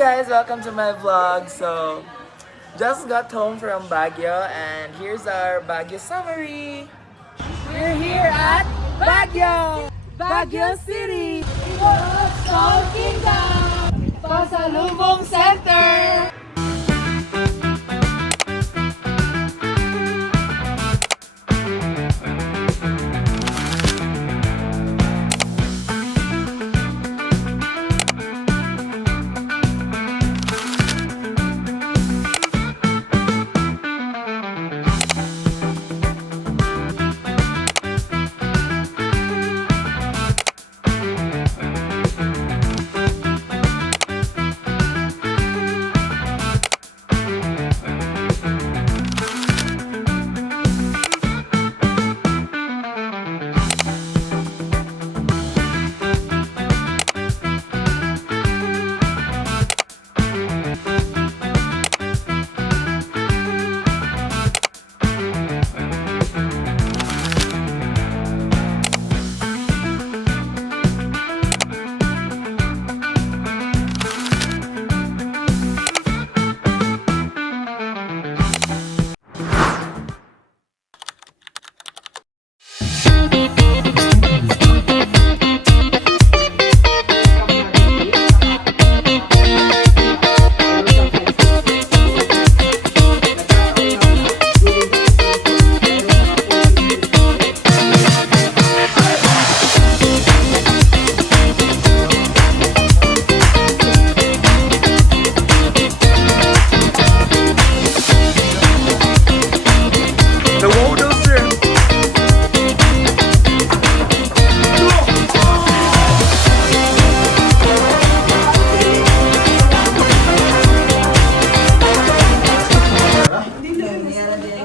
guys, welcome to my vlog. So, just got home from Baguio and here's our Baguio summary. We're here at Baguio! Baguio City! Soul Kingdom! Pasalubong Center!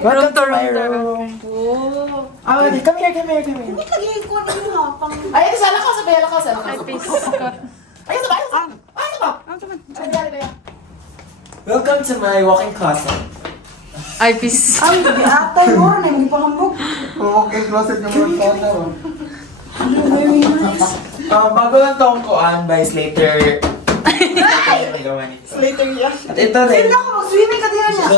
Welcome to my room. Oh. Oh, come here. Wait, lagi ko ano yung hapang. Ay, sa lakas, sa lakas. Ay, peace. Ay, welcome to my walk-in closet. Ay, peace. Ay, atay mo na, hindi pa hambog. Okay, closet yung mga tao. Very nice. Bago lang tong kuan by Slater. Later yan. At ito rin. Sino ako, mag-swimming ka din niya. So,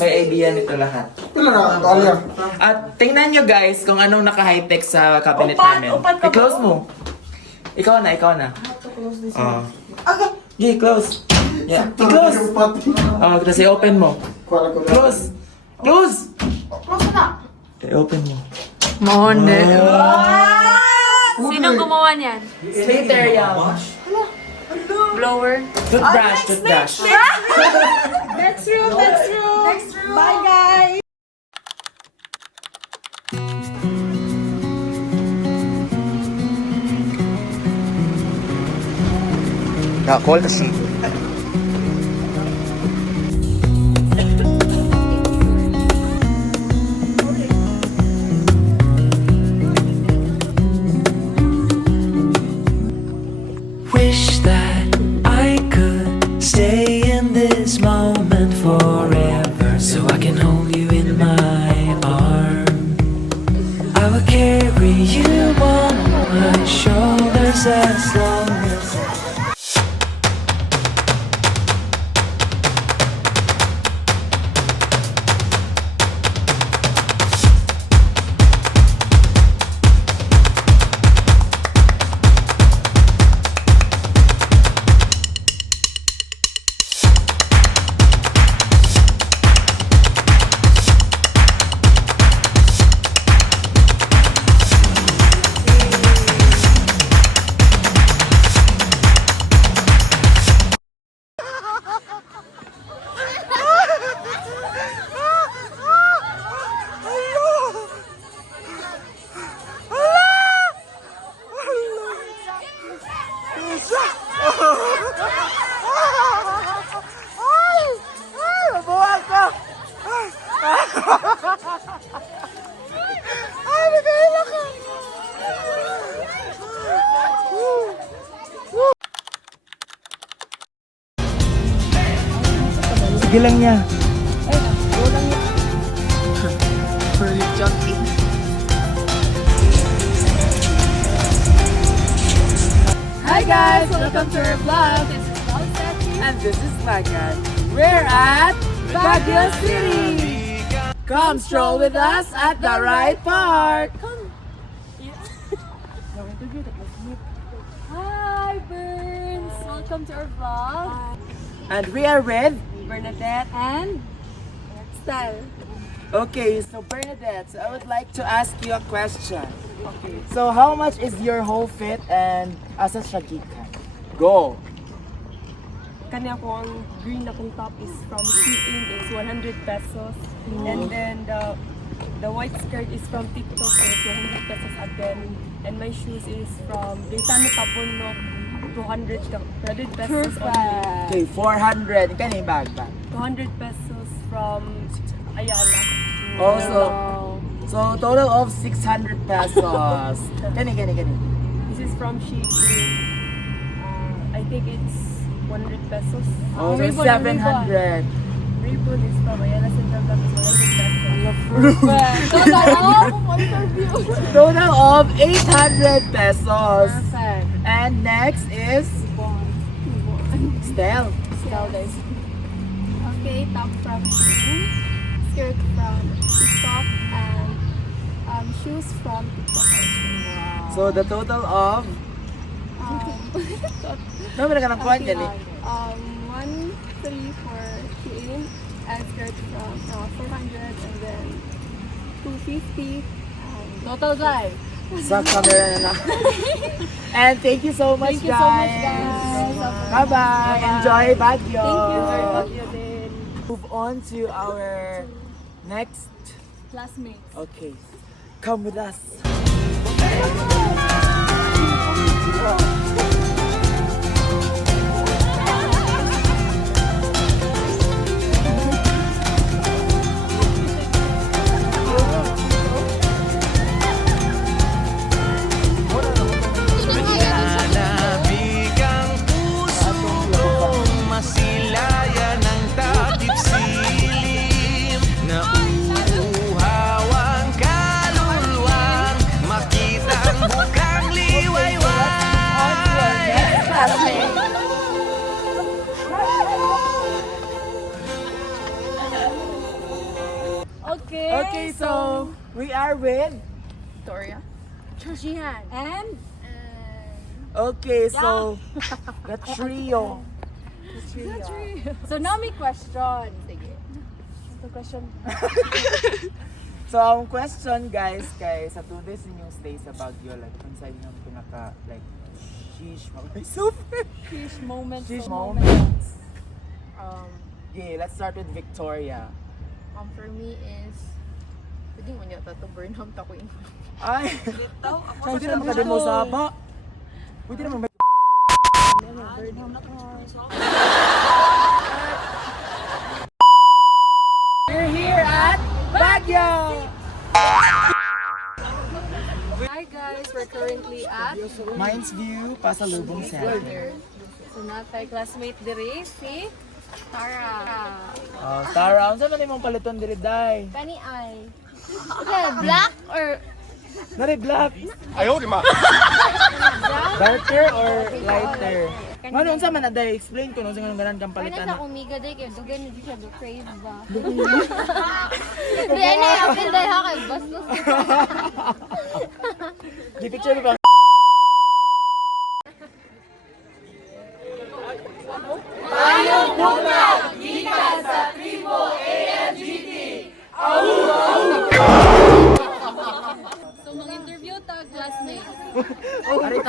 may idea nito lahat. Pila na, Talia. At tingnan nyo guys kung anong naka-high-tech sa cabinet Upat, namin. upat ka ba? I-close mo. Ikaw na. I have to close this one. Okay. Yeah, close. Yeah, i-close. Tapos i-open mo. Close. Close! Close na. I-open mo. Mahonde. Sino gumawa niyan? Slater yan. Blower? Toothbrush. Next room. Bye, guys. Call kasi. Wish that I could stay in this moment forever, so I can hold you in my arms. I will carry you on my shoulders as long as Sige lang niya. Hi guys! Welcome to our vlog. This is Paul Sethi. And this is Bagan. We're at Baguio City. Come stroll with us at the right part. Hi, Burns! Welcome to our vlog. And we are with Bernadette and Style. Okay, so Bernadette, so I would like to ask you a question. Okay. So how much is your whole fit and asa siya gikan? Go! Kanya ko ang green na kong top is from Shein, it's 100 pesos. And then the white skirt is from TikTok, it's 100 pesos again. And my shoes is from Desano Tapon, no, 200 pesos only. Okay, 400. Kani bag bag. 200 pesos from Ayala. Also, so total of 600 pesos. Kani. This is from Shein. I think it's 100 pesos. Oh, so Ribbon, 700. Ribbon is from Ayala Central Bank is 100 pesos. Total of 800 pesos. Perfect. And next is Stel. Okay, top from Shein, skirt from TikTok, and shoes from TikTok also. So the total of no, ka ng kuhan yan eh. 1, 3 for Shein, and skirt from 400, and then 250. Total guys. Sa camera na. And thank you so much, guys. Bye-bye. Enjoy Baguio. Thank you. Move on to our next. Classmates. Okay. Come with us. Nananabig ang puso kong masilayan ng takip silim. Nauuhaw ang kaluluwang makita ang bukang liwayway. Okay. Okay, so we are with. Victoria. Jihan. And Okay, so the trio. so now may question. Sige. The question. So ang question guys kay sa 2 days inyong stay sa Baguio, like kung sa inyong pinaka like sheesh super Fish moments. sheesh so moments. Um, Okay, let's start with Victoria. For me is pwede mo niya to Burnham ta ko in. Ay! Pwede naman ka din mo sa haba. Pwede naman may... We're here at Baguio! Hi guys, we're currently at Mines View, Pasalubong Center. so natay classmate diri si Tara. Tara, saan man imong paliton diri day? Kani ay. Okay, black or Nari black. Darker or lighter? Ano unsa man na day? Explain ko unsa nga ganan kang Paano palitan. sa umiga day kayo dugan hindi siya do crave ba? Di ano apil day ha kay bastos. Di picture ko ba? So mag-interview ta classmate.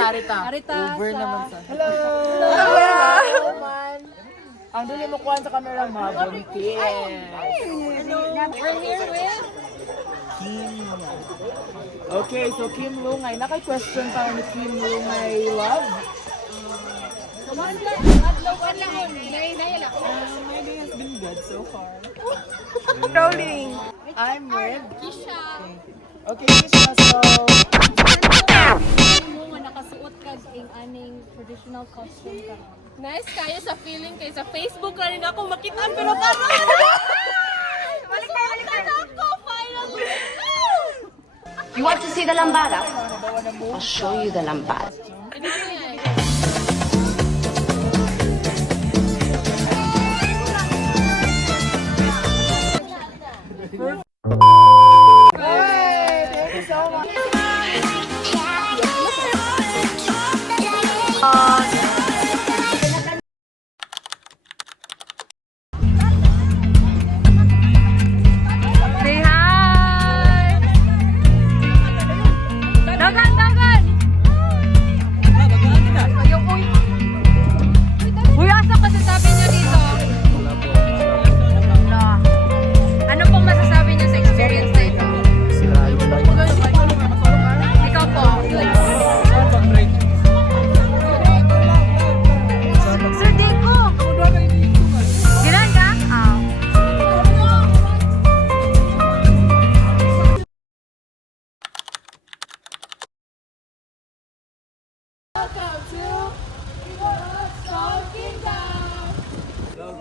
Arita. Arita Over sa- naman sa. Hello. Hello. Ang dili mo kuhan sa camera mo, Kim. We're here with Kim. Okay, so Kim Lungay. Naka-question pa ni Kim Lungay love. Adlaw lang nay lang. My day has been good so far. Rolling. I'm with. Kisha. Okay, Kisha, so... mo nga nakasuot kag ing aning traditional costume ka. Nice kayo sa feeling kay sa Facebook ra rin ako makitaan pero karon. Balik ako finally. You want to see the lambada? I'll show you the lambada. Welcome to Talking Down. So,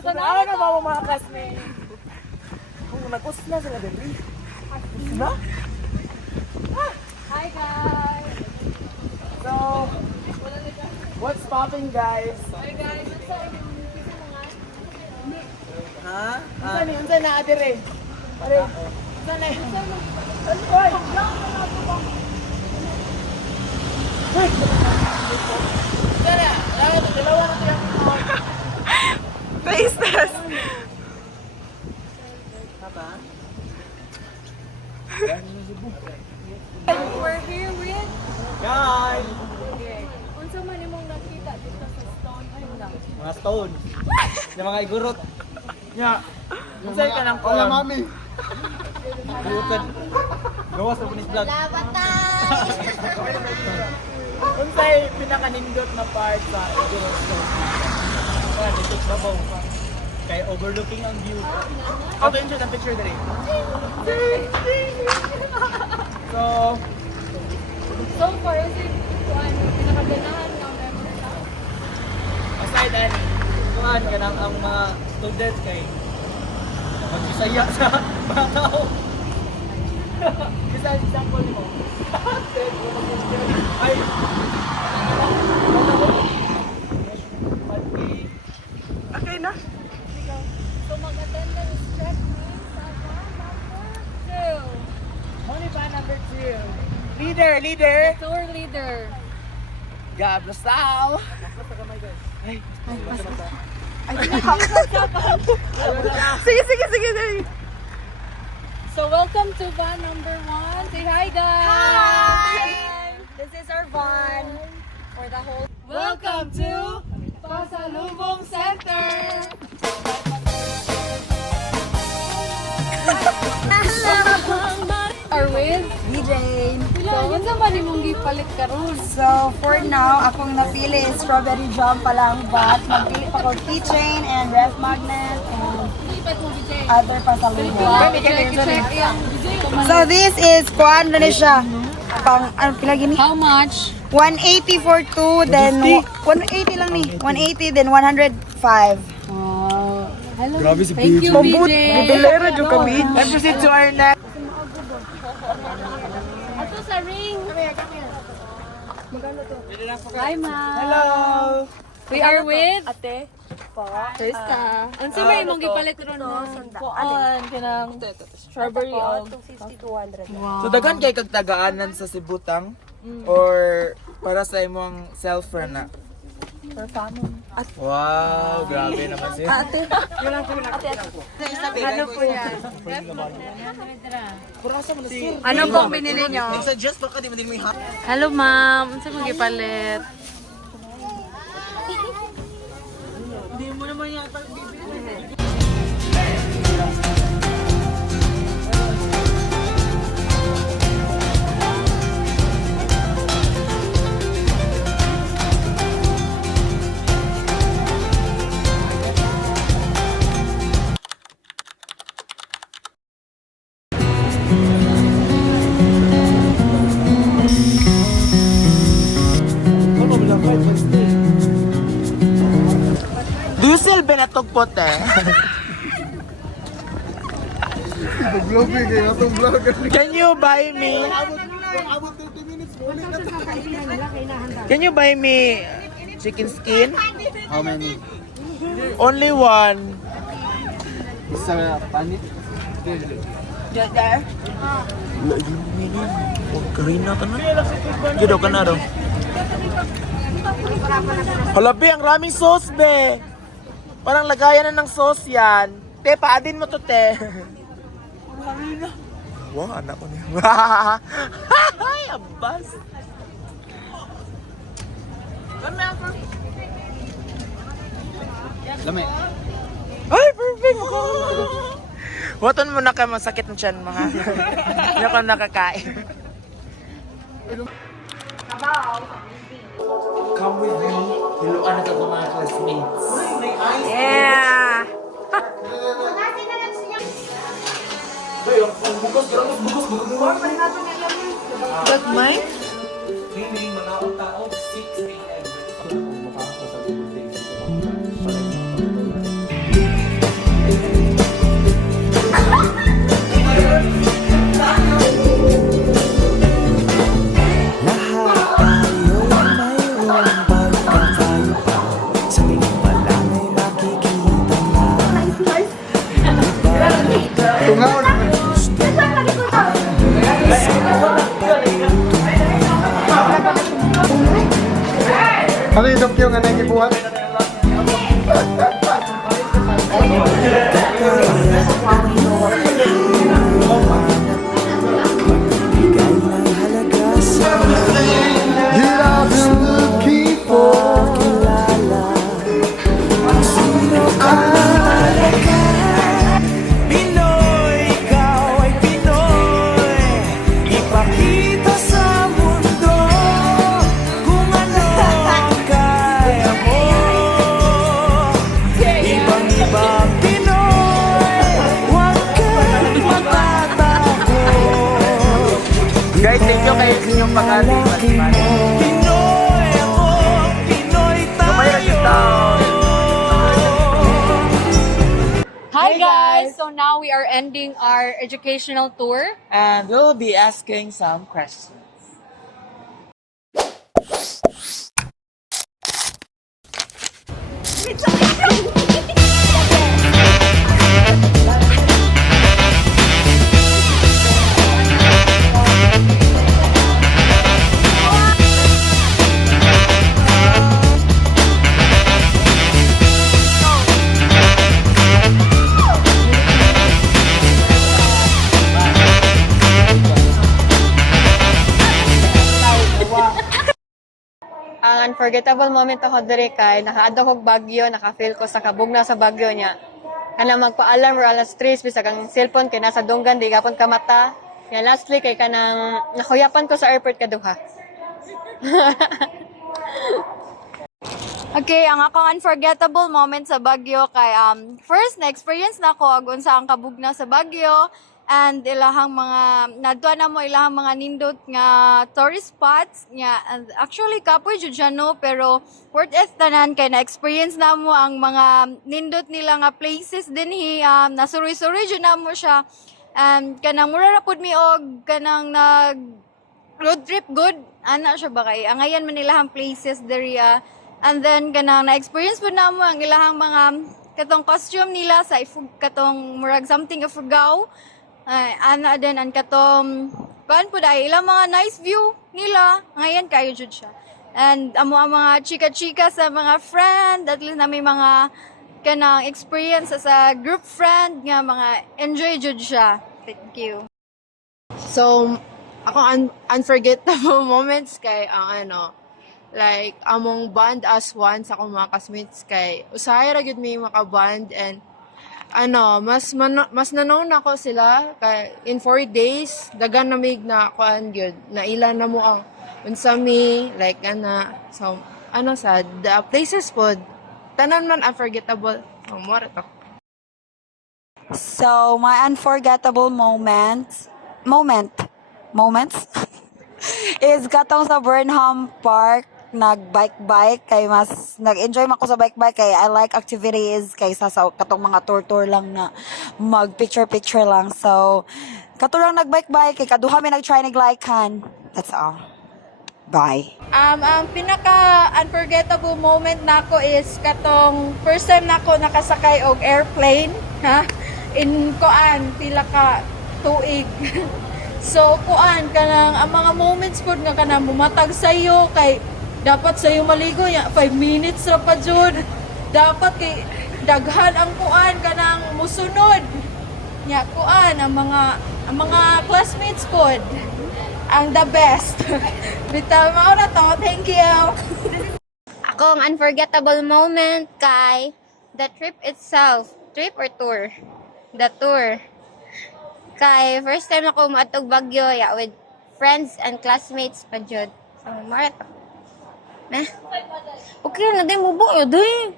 tanawa na ba mga classmates? Kung nag-us na sila dali. Us na? Hi guys. So, what's popping, guys? Hi guys. What's up? Ha? Unsa na adire? Pare. Unsa na? Oy, Sana, dalawa na tayo. Face test. We're here with Guys! unsa man imong nakita dito sa Stone Island. Mga stone. Yung mga igurot. Nya. Unsay ka nang Wala, mami. Bukan. Gawa sa punis vlog. Unsay pinakanindot na part sa igurot stone? Dito sa babaw. Kay overlooking ang view. Okay, yun siya ng picture dali. So, So far, is it pinakaganahan ng memory sa aside ani, kuhan ka ng ang mga students kay magsisaya sa mga tao. Isa example mo. Ay! Okay na. So mag-attendance check me sa number 2. Money pa number 2. Leader! Tour leader. God bless all. Sige. So welcome to van number 1. Say hi guys. Hi. This is our van for the whole. Welcome to Pasalubong Center. Are with DJ. So, unsa man imong gipalit karon? So, for now, akong napili is strawberry jam pa lang, but magpili pa ko keychain and ref magnet and Lipat mo DJ. other pasalubong. Check yung So, this is, kuhaan na siya. Pang, ano, pila gini? How much? 180 for 2, then 180 lang ni. 180, then 105. Wow. Hello. Grabe si Thank you, BJ. Bilera jo kami. Let's proceed to our next. Ato sa ring. Hi, ma'am. Hello. We are with Ate. Krista. Unsa may imong gipalit ron no? Kuan kanang strawberry of 250 to 100. So daghan kay kag tagaanan sa Sibutang or para sa imong self na. For family. Wow, grabe naman siya. Ano po yan? Ano pong binili nyo? Suggest baka di mo din mo i-hot. Hello, ma'am. Unsa mong gipalit? Do you sell Benatog Pote? Vlog eh, kaya itong vlog. Can you buy me? Abot 30 minutes, muli na. Can you buy me chicken skin? How many? Only one. Isa panit. Karina ka na. Gido ka na ro. Hala, be, ang raming sauce, be. Parang lagayan na ng sauce yan. Te, paadin mo to, te. Karina. Wow, anak ko niya. Ay, abas. Lami. Ay, perfect! Waton mo na ka masakit ng tiyan, mga. Hindi ako nakakain. na ito mga classmates. Yeah! Gagmay? May mga tao, 6 a.m. Lahat tayo mayroong pagkakaiba. Sa tingin pa lang ay makikita na. Tungaw na. Ano yung dokyo nga nagibuhat? Bigay ng halaga sa Here I've been looking for. kilala. Kung sino ka talaga. Pinoy, ikaw ay Pinoy. Ipakita sa mundo kung ano ang kaya mo. Ibang-ibang Pinoy, huwag kang matatakot. Guys, thank you kayo sa inyong pag-ating. Pinoy ako, Pinoy Kamay tayo. down. Hi guys! So now we are ending our educational tour. And we'll be asking some questions. Ang unforgettable moment ako diri kay nakaadto kog Bagyo, naka-feel ko sa kabugna sa Bagyo niya. Kanang magpa-alarm or alas 3 bisag ang cellphone kay nasa dunggan di gapon ka mata. Yan lastly kay kanang nakuyapan ko sa airport kaduha. Okay, ang akong unforgettable moment sa Baguio kay first na experience na ko ag unsa ang kabugna sa Baguio and ilahang mga nadtua na mo ilahang mga nindot nga tourist spots nya and actually kapoy jud siya no pero worth it tanan kay na experience na mo ang mga nindot nila nga places dinhi nasuroy-suroy jud na mo siya and kanang mura ra pud mi og kanang nag road trip good ana siya ba kay angayan man ilahang places diri and then kanang na-experience po na mo ang ilahang mga katong costume nila sa katong murag something Ifugao. Ana din ang katong kuan po dahil ilang mga nice view nila. Ngayon kayo jud siya. And amo ang mga chika-chika sa mga friend, at least na may mga kanang experience sa group friend nga mga enjoy jud siya. Thank you. So, ako unforgettable moments kay ang like among band as one sa akong mga classmates kay usahay ra gyud mi maka-band and mas nanong na ko sila kay in 4 days dagan namig na kuan gyud na ilan na mo ang unsa mi like so sa the places pod tanan man unforgettable mo ra to. So, my unforgettable moments is katong sa Burnham Park nag-bike kay mas nag-enjoy man ko sa bike kay I like activities kaysa sa katong mga tour lang na mag picture lang. So kato lang nag-bike kay kaduha mi nag-try nag-likehan. That's all. Bye. Ang pinaka unforgettable moment nako is katong first time nako nakasakay og airplane ha in kuan pila ka tuig. So kuan kanang ang mga moments pod nga kanang bumatag sayo kay dapat sayo maligo ya 5 minutes ra pa jud. Dapat kay daghan ang kuan kanang musunod. Nya kuan ang mga classmates pod ang the best. Bitaw mao na to. Thank you. Akong unforgettable moment kay the trip itself. Trip or tour? The tour. Kay first time ako maatog Baguio with friends and classmates pa jud. So, marato. Okay na din mo buo, day.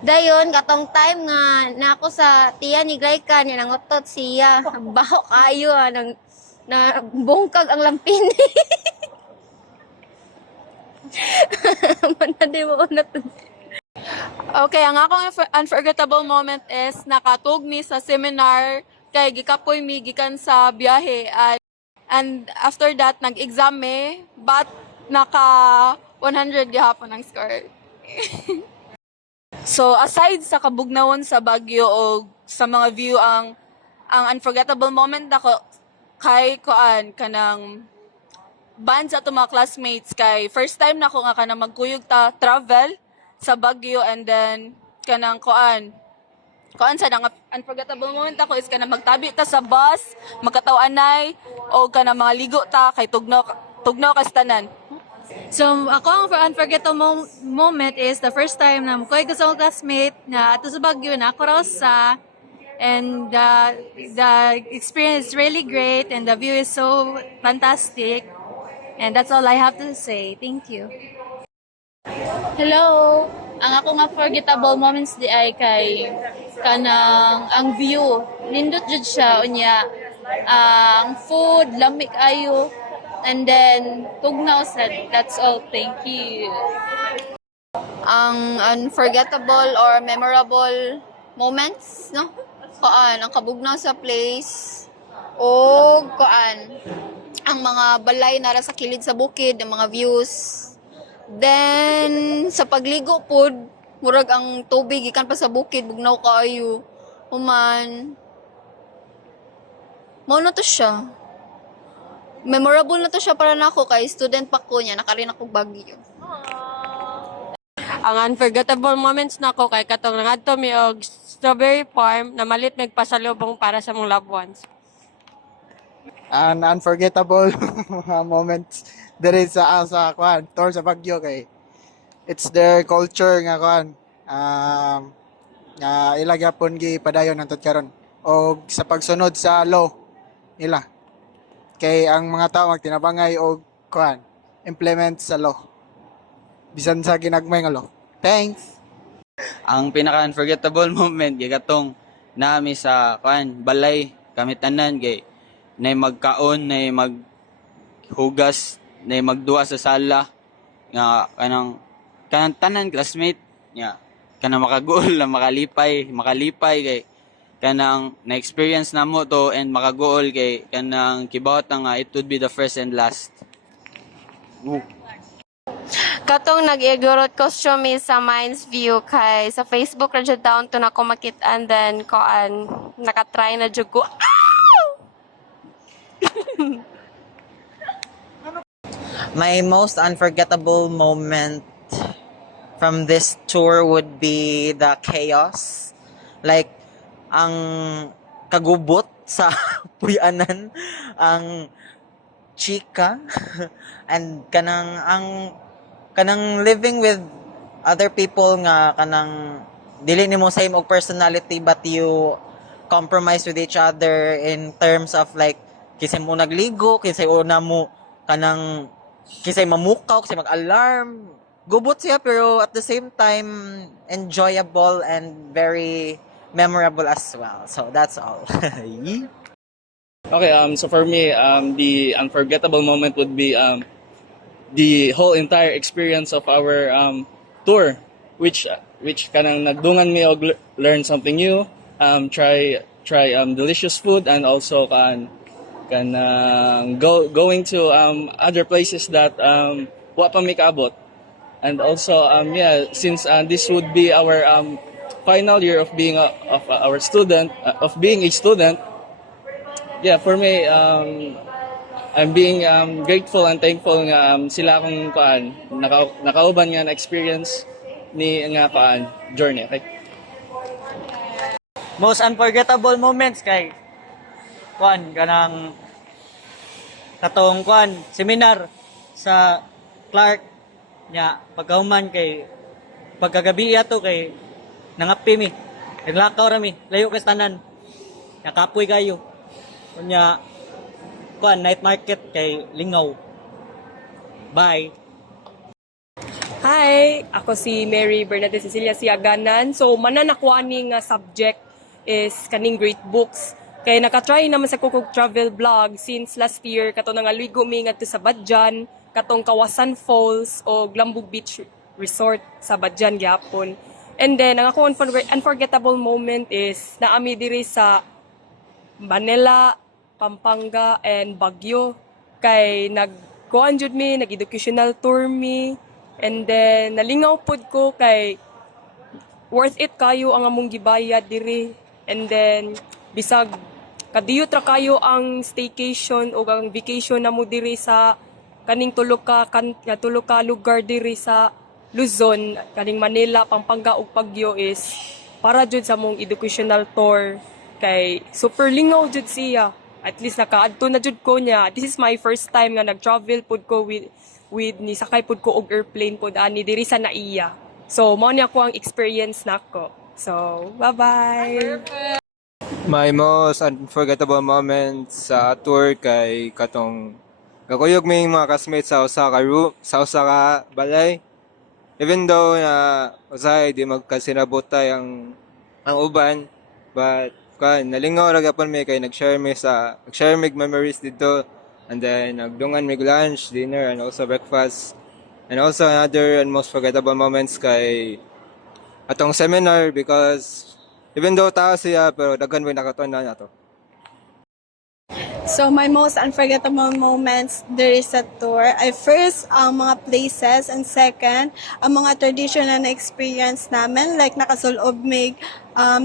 Dayon, katong time nga na ako sa tiya ni Glyca, niya nangutot siya. Baho kayo, na bungkag ang lampin. Manade mo na to. Okay, ang akong unforgettable moment is nakatugni sa seminar kay gikapoy mi gikan sa biyahe and after that nag-exam me but naka 100 gihapon ang score. So aside sa kabugnawon sa Baguio o sa mga view ang unforgettable moment nako kay kuan kanang band sa ato mga classmates kay first time nako nga kanang magkuyog ta travel sa Baguio and then kanang kuan sa nang unforgettable moment ako is kanang magtabi ta sa bus, magkataw-anay o kanang mga ligo ta kay tugnaw kas tanan. So, ako ang unforgettable moment is the first time na mukoy ko sa classmate na ato sa Baguio na ako raw sa and the experience is really great and the view is so fantastic and that's all I have to say. Thank you. Hello! Ang ako nga forgettable moments di ay kay kanang ang view. Nindot jud siya unya. Ang food, lamig ayo. And then tugnaw said, that's all. Thank you. Ang unforgettable or memorable moments, no? Kuan, ang kabugnaw sa place o kuan, ang mga balay nara sa kilid sa bukid, ang mga views. Then, sa pagligo pod, murag ang tubig ikan pa sa bukid, bugnaw kaayo. Human. Mao na to siya. Memorable na to siya para nako kay student pa ko niya, nakarin ako Baguio. Ang unforgettable moments nako kay katong nangadto mi og strawberry farm na malit nagpasalubong para sa mong loved ones. An unforgettable moments diri sa kuan tour sa Baguio kay it's their culture nga kuan nga ila gyapon gipadayon nantud karon og sa pagsunod sa law nila kay ang mga tao magtinabangay og kuan implement sa law bisan sa ginagmay nga law. Thanks. Ang pinaka-unforgettable moment gigatong nami sa kuan balay kami tanan kay nay magkaon nay maghugas nay magduwa sa sala nga kanang tanan classmate nga kanang makagool na makalipay kay kanang na-experience namo to and makagool kay kanang kibawat nga it would be the first and last. Katong nag-igorot costume sa Mines View kay sa Facebook ra jud down to na ko makit and then koan nakatry na jud ko. My most unforgettable moment from this tour would be the chaos. Like, ang kagubot sa puyanan, ang chika, and kanang living with other people nga kanang dili nimo same og personality but you compromise with each other in terms of like kisay mo nagligo, kisay una mo kanang kisay mamukaw, kisay mag-alarm. Gubot siya pero at the same time enjoyable and very memorable as well. So that's all. Okay, so for me, the unforgettable moment would be the whole entire experience of our tour, which kanang nagdungan mi og learn something new, try delicious food, and also going to other places that wa pa mi kaabot. And also since this would be our final year of being a student, for me I'm being grateful and thankful nga sila akong nakauban nga na experience ni nga journey. Okay? Most unforgettable moments kay kanang katong seminar sa Clark nya pagkahuman kay pagkagabi ato kay nangapi mi naglakaw ra mi layo kay tanan nakapoy kayo unya night market kay lingaw bye. Hi, ako si Mary Bernadette Cecilia Siaganan. So, mananakuha ni nga subject is kaning great books. Kaya nakatry naman sa kukog travel vlog since last year, kato nga ligo mi ngadto sa Badjan, katong Kawasan Falls o Glambog Beach Resort sa Badjan gyapon. And then, ang akong unforgettable moment is naami diri sa Manila, Pampanga, and Baguio. Kay nag-kuhan jud mi, nag-educational tour mi. And then, nalingaw pod ko kay worth it kayo ang among gibayad diri. And then, bisag kadiyot ra kayo ang staycation o ang vacation na mo diri sa kaning tulo ka lugar diri sa Luzon, kaning Manila, Pampanga ug Baguio is para jud sa mong educational tour kay super lingaw jud siya. At least nakaadto na jud ko niya. This is my first time nga nag-travel pud ko with ni sakay pud ko og airplane pud ani diri sa Naiya. So mao ni ako ang experience nako. So bye-bye. My most unforgettable moment sa tour kay katong kakuyog may mga classmates sa usa ka balay. Even though na usahay di magkasinabotay ang uban, but nalingaw ra gyapon mi kay nag-share mig memories dito, and then nagdungan mig lunch, dinner, and also breakfast. And also another and most forgettable moments kay atong seminar because even though tao siya pero daghan may nakatuan na nato. So my most unforgettable moments there is a tour. First, ang mga places, and second, ang mga traditional na experience namin, like nakasulob may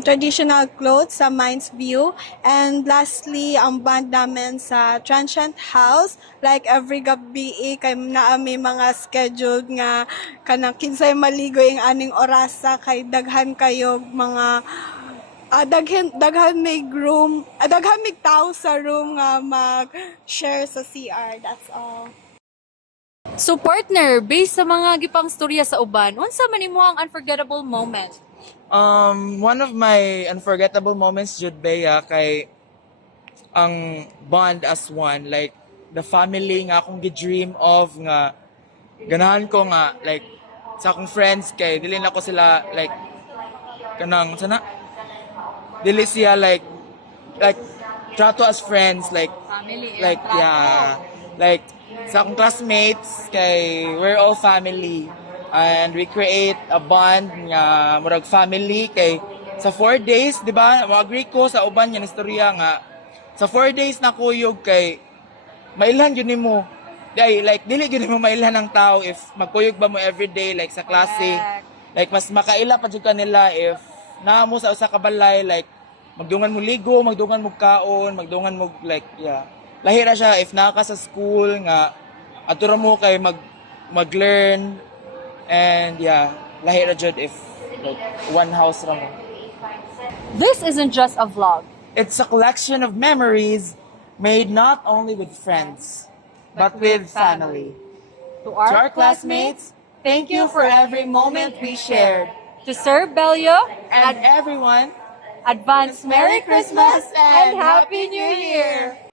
traditional clothes sa Mines View. And lastly, ang band namin sa Transient House, like every gabi kay naami mga scheduled nga kanang kinsay maligo yung aning orasa kay daghan kayo mga daghan may room, daghan may tao sa room nga mag-share sa CR. That's all. So partner, based sa mga gipang storya sa uban, unsa man nimo ang unforgettable moment? One of my unforgettable moments jud beya kay ang bond as one, like the family nga akong gi-dream of nga ganahan ko nga like sa akong friends kay dili na ko sila like kanang sana dili siya like trato as friends like Family. like yeah like sa akong classmates kay we're all family and we create a bond nga murag family kay sa 4 days di ba mo-agree ko sa uban nga istorya nga sa 4 days na kuyog kay mailhan yun nimo like dili gyud mo mailhan ang tao if magkuyog ba mo everyday like sa klase like mas makaila pa jud kanila if naa mo sa usa ka balay like magdungan mo ligo, magdungan mo kaon, magdungan mo like yeah. Lahi ra siya if naa ka sa school nga atura mo kay mag-learn and yeah, lahi ra jud if like one house ra mo. This isn't just a vlog. It's a collection of memories made not only with friends but with family. To To our classmates, thank you for every moment we shared. To Sir Belio, And everyone, advance Merry Christmas and Happy New Year!